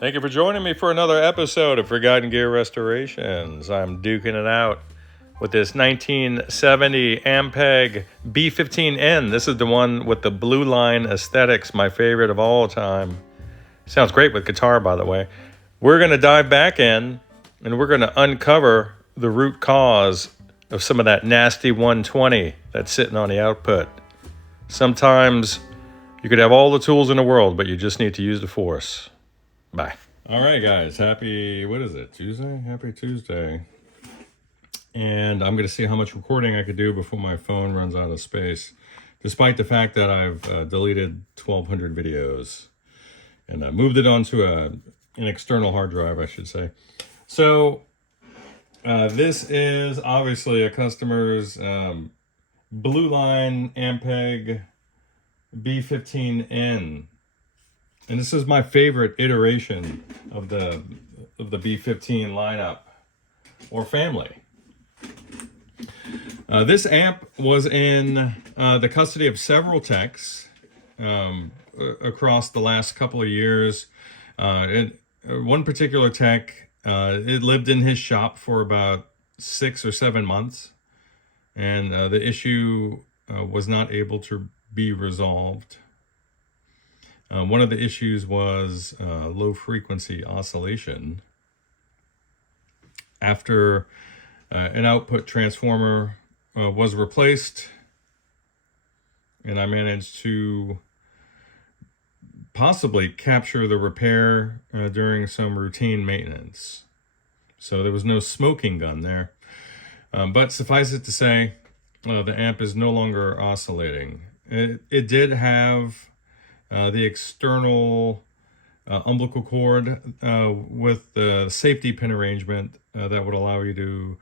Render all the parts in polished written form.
Thank you for joining me for another episode of Forgotten Gear Restorations. I'm duking it out with this 1970 Ampeg B15N. This is the one with the blue line aesthetics, my favorite of all time. Sounds great with guitar, by the way. We're going to dive back in and we're going to uncover the root cause of some of that nasty 120 that's sitting on the output. Sometimes you could have all the tools in the world, but you just need to use the force. Bye. All right, guys. Happy, what is it, Tuesday? Happy Tuesday. And I'm going to see how much recording I could do before my phone runs out of space, despite the fact that I've deleted 1,200 videos. And I moved it onto an external hard drive, I should say. So this is obviously a customer's Blue Line Ampeg B15N. And this is my favorite iteration of the B15 lineup or family. This amp was in the custody of several techs across the last couple of years. One particular tech, it lived in his shop for about 6 or 7 months, and the issue was not able to be resolved. One of the issues was low frequency oscillation. After an output transformer was replaced, and I managed to possibly capture the repair during some routine maintenance. So there was no smoking gun there. But suffice it to say, the amp is no longer oscillating. It did have the external umbilical cord with the safety pin arrangement that would allow you to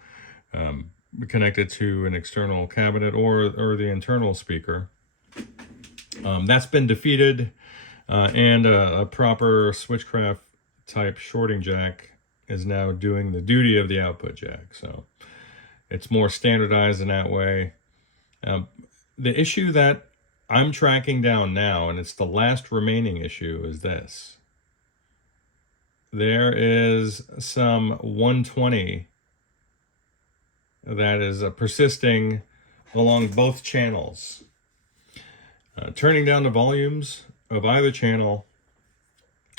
connect it to an external cabinet or the internal speaker. That's been defeated, and a proper switchcraft type shorting jack is now doing the duty of the output jack. So it's more standardized in that way. The issue that I'm tracking down now, and it's the last remaining issue, is this. There is some 120 that is persisting along both channels. Turning down the volumes of either channel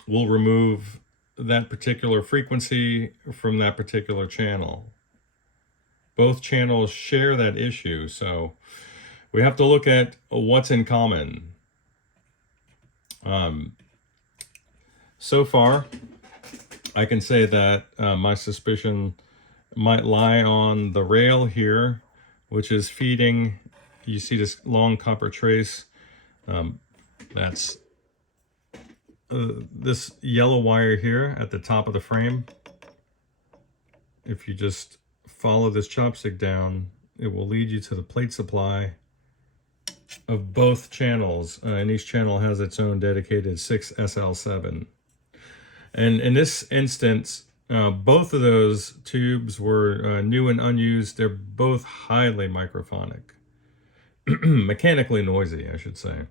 will remove that particular frequency from that particular channel. Both channels share that issue, so we have to look at what's in common. So far, I can say that my suspicion might lie on the rail here, which is feeding. You see this long copper trace. That's this yellow wire here at the top of the frame. If you just follow this chopstick down, it will lead you to the plate supply of both channels, and each channel has its own dedicated 6SL7. And in this instance, both of those tubes were new and unused. They're both highly microphonic, mechanically noisy, I should say.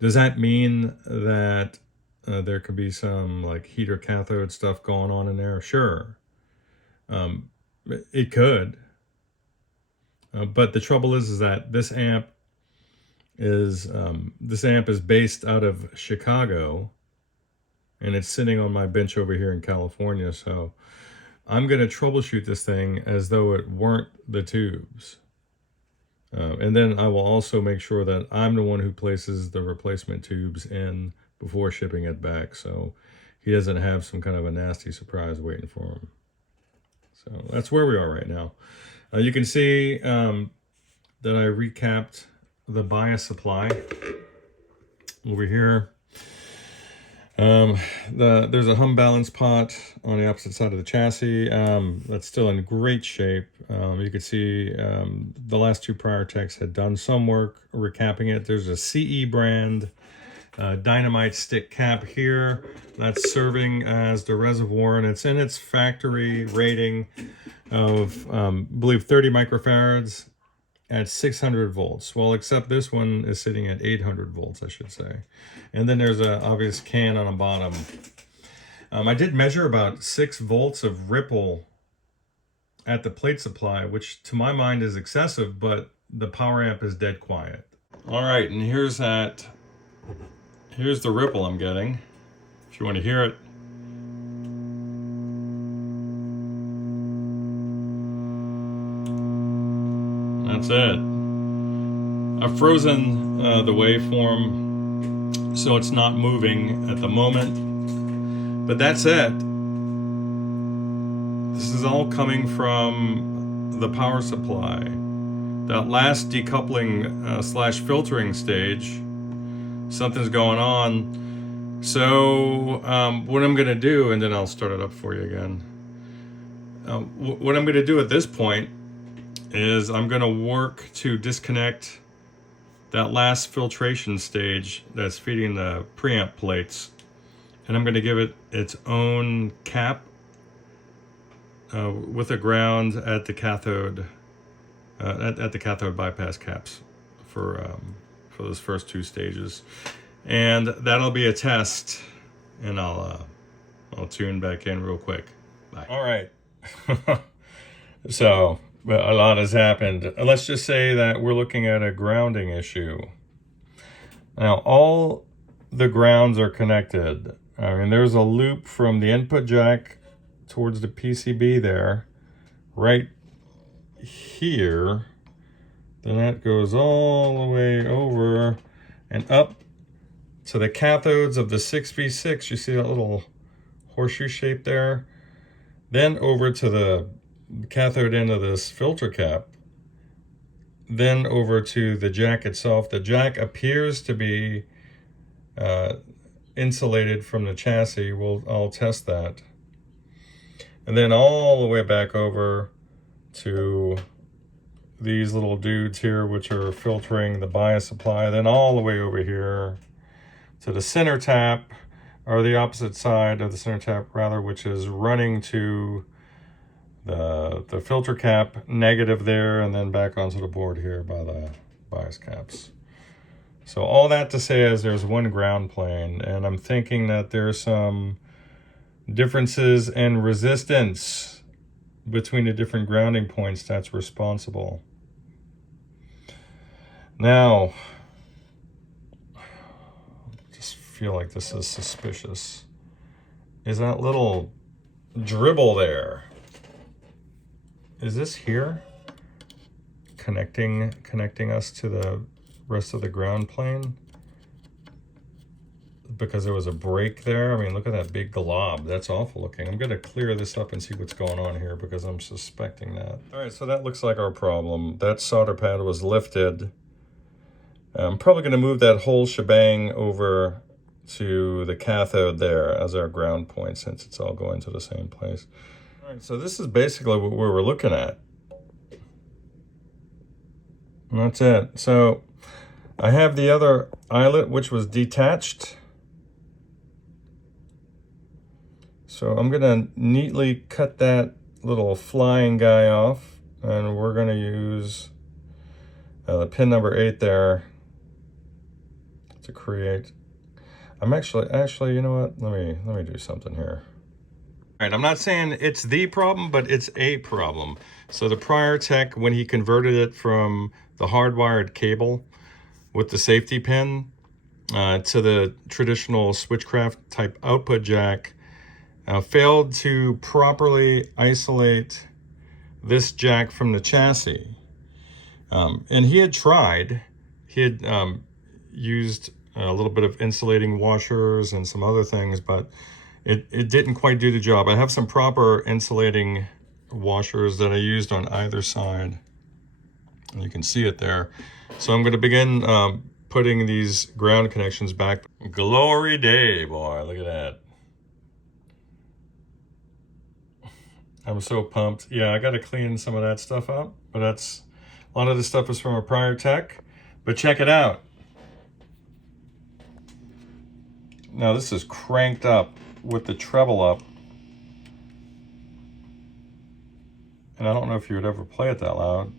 Does that mean that there could be some like heater cathode stuff going on in there? Sure, it could. But the trouble is that this amp is based out of Chicago, and it's sitting on my bench over here in California. So I'm going to troubleshoot this thing as though it weren't the tubes. And then I will also make sure that I'm the one who places the replacement tubes in before shipping it back, so he doesn't have some kind of a nasty surprise waiting for him. So that's where we are right now. You can see that I recapped the bias supply over here. There's a hum balance pot on the opposite side of the chassis. That's still in great shape. You can see the last two prior techs had done some work recapping it. There's a CE brand dynamite stick cap here that's serving as the reservoir, and it's in its factory rating of I believe 30 microfarads at 600 volts. Well, except this one is sitting at 800 volts, I should say. And then there's a obvious can on the bottom I did measure about 6 volts of ripple at the plate supply, which to my mind is excessive, but the power amp is dead quiet. All right, and here's the ripple I'm getting, if you want to hear it. That's it. I've frozen the waveform so it's not moving at the moment, but that's it. This is all coming from the power supply. That last decoupling slash filtering stage, something's going on. So what I'm going to do, and then I'll start it up for you again. What I'm going to do at this point is I'm going to work to disconnect that last filtration stage that's feeding the preamp plates. And I'm going to give it its own cap with a ground at the cathode, at the cathode bypass caps for those first 2 stages. And that'll be a test, and I'll tune back in real quick. Bye. All right. So a lot has happened. Let's just say that we're looking at a grounding issue. Now, all the grounds are connected. I mean, there's a loop from the input jack towards the PCB there, right here. Then that goes all the way over and up to the cathodes of the 6V6. You see that little horseshoe shape there? Then over to the cathode end of this filter cap, then over to the jack itself. The jack appears to be insulated from the chassis. I'll test that. And then all the way back over to these little dudes here, which are filtering the bias supply. Then all the way over here to the center tap, or the opposite side of the center tap rather, which is running to the filter cap negative there, and then back onto the board here by the bias caps. So all that to say is there's one ground plane, and I'm thinking that there's some differences in resistance between the different grounding points that's responsible. Now, just feel like this is suspicious. Is that little dribble there? Is this here connecting us to the rest of the ground plane? Because there was a break there. I mean, look at that big glob. That's awful looking. I'm going to clear this up and see what's going on here, because I'm suspecting that. All right, so that looks like our problem. That solder pad was lifted. I'm probably going to move that whole shebang over to the cathode there as our ground point, since it's all going to the same place. All right, so this is basically what we're looking at. And that's it. So I have the other eyelet, which was detached. So I'm going to neatly cut that little flying guy off, and we're going to use the pin number 8 there to create. I'm actually, you know what? Let me do something here. All right, I'm not saying it's the problem, but it's a problem. So the prior tech, when he converted it from the hardwired cable with the safety pin to the traditional switchcraft type output jack, failed to properly isolate this jack from the chassis. And he had tried. He had used a little bit of insulating washers and some other things, but it didn't quite do the job. I have some proper insulating washers that I used on either side. And you can see it there. So I'm going to begin putting these ground connections back. Glory day, boy. Look at that. I'm so pumped. Yeah, I got to clean some of that stuff up, but a lot of this stuff is from a prior tech. But check it out. Now this is cranked up with the treble up. And I don't know if you would ever play it that loud.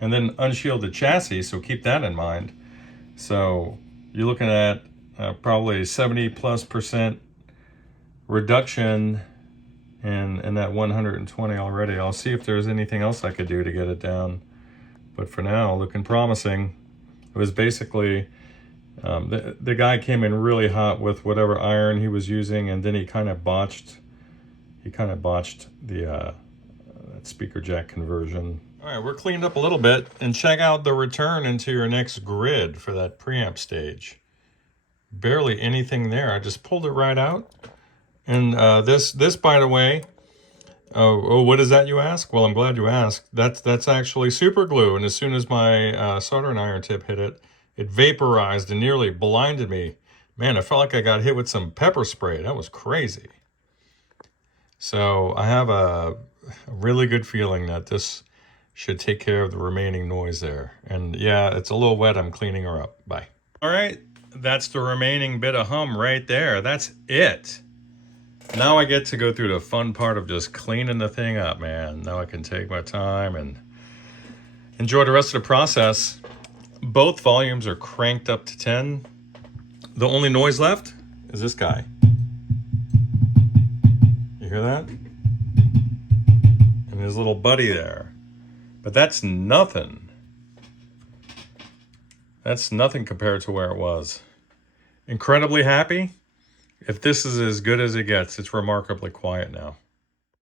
And then unshield the chassis, so keep that in mind. So you're looking at probably 70+% reduction in that 120 already. I'll see if there's anything else I could do to get it down. But for now, looking promising. It was basically, the guy came in really hot with whatever iron he was using, and then he kind of botched the that speaker jack conversion. All right, we're cleaned up a little bit, and check out the return into your next grid for that preamp stage. Barely anything there. I just pulled it right out. And this by the way, oh, what is that, you ask? Well, I'm glad you asked. That's actually super glue, and as soon as my soldering iron tip hit it, it vaporized and nearly blinded me. Man, I felt like I got hit with some pepper spray. That was crazy. So I have a really good feeling that this should take care of the remaining noise there. And yeah, it's a little wet. I'm cleaning her up. Bye. All right, that's the remaining bit of hum right there. That's it. Now I get to go through the fun part of just cleaning the thing up, man. Now I can take my time and enjoy the rest of the process. Both volumes are cranked up to 10. The only noise left is this guy. You hear that? And his little buddy there. But that's nothing. That's nothing compared to where it was. Incredibly happy. If this is as good as it gets, it's remarkably quiet now.